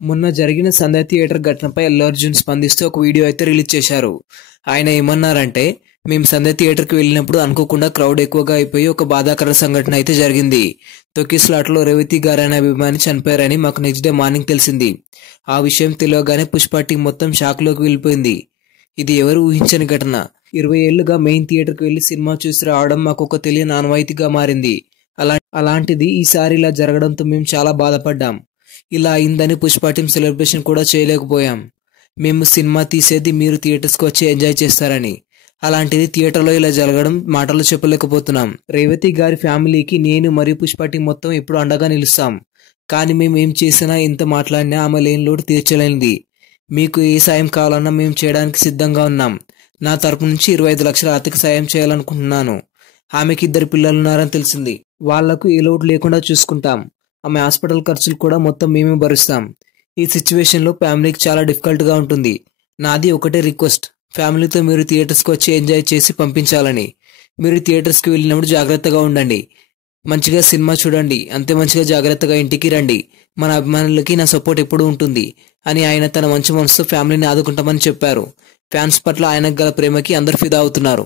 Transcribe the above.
మొన్న జరిగిన సంధ్య థియేటర్ ఘటనపై అల్లు అర్జున్ స్పందిస్తూ ఒక వీడియో అయితే రిలీజ్ చేశారు. ఆయన ఏమన్నారంటే, మేము సంధ్య థియేటర్కి వెళ్ళినప్పుడు అనుకోకుండా క్రౌడ్ ఎక్కువగా అయిపోయి ఒక బాధాకర సంఘటన అయితే జరిగింది. తొక్కిసలాటలో రేవతి గారనే అభిమాని చనిపోయారని మాకు నెక్స్ట్ డే మార్నింగ్ తెలిసింది. ఆ విషయం తెలియగానే పుష్ప టీం మొత్తం షాక్లోకి వెళ్ళిపోయింది. ఇది ఎవరు ఊహించని ఘటన. 20 ఏళ్లుగా మెయిన్ థియేటర్కి వెళ్లి సినిమా చూసి రావడం మాకు ఒక తెలియని ఆనవాయితీగా మారింది. అలాంటిది ఈసారి ఇలా జరగడంతో మేము చాలా బాధపడ్డాం. ఇలా అయిందని పుష్ప టీం సెలబ్రేషన్ కూడా చేయలేకపోయాం. మేము సినిమా తీసేది మీరు థియేటర్స్కి వచ్చి ఎంజాయ్ చేస్తారని. అలాంటిది థియేటర్లో ఇలా జరగడం మాటలు చెప్పలేకపోతున్నాం. రేవతి గారి ఫ్యామిలీకి నేను మరియు పుష్ప టీం మొత్తం ఎప్పుడు అండగా నిలుస్తాం. కానీ మేము ఏం చేసినా, ఎంత మాట్లాడినా ఆమె లేని లోటు తీర్చలేనిది. మీకు ఏ సాయం కావాలన్నా మేము చేయడానికి సిద్ధంగా ఉన్నాం. నా తరపు నుంచి 25 లక్షల ఆర్థిక సాయం చేయాలనుకుంటున్నాను. ఆమెకి 2 పిల్లలున్నారని తెలిసింది. వాళ్లకు ఏ లోటు లేకుండా చూసుకుంటాం. ఆమె హాస్పిటల్ ఖర్చులు కూడా మొత్తం మేమే భరిస్తాం. ఈ సిచ్యువేషన్లో ఫ్యామిలీకి చాలా డిఫికల్ట్గా ఉంటుంది. నాది ఒకటే రిక్వెస్ట్, ఫ్యామిలీతో మీరు థియేటర్స్కి వచ్చి ఎంజాయ్ చేసి పంపించాలని. మీరు థియేటర్స్కి వెళ్ళినప్పుడు జాగ్రత్తగా ఉండండి, మంచిగా సినిమా చూడండి, అంతే మంచిగా జాగ్రత్తగా ఇంటికి రండి. మన అభిమానులకి నా సపోర్ట్ ఎప్పుడూ ఉంటుంది అని ఆయన తన మంచి మనసుతో ఫ్యామిలీని ఆదుకుంటామని చెప్పారు. ఫ్యాన్స్ పట్ల ఆయనకు గల ప్రేమకి అందరు ఫిదా అవుతున్నారు.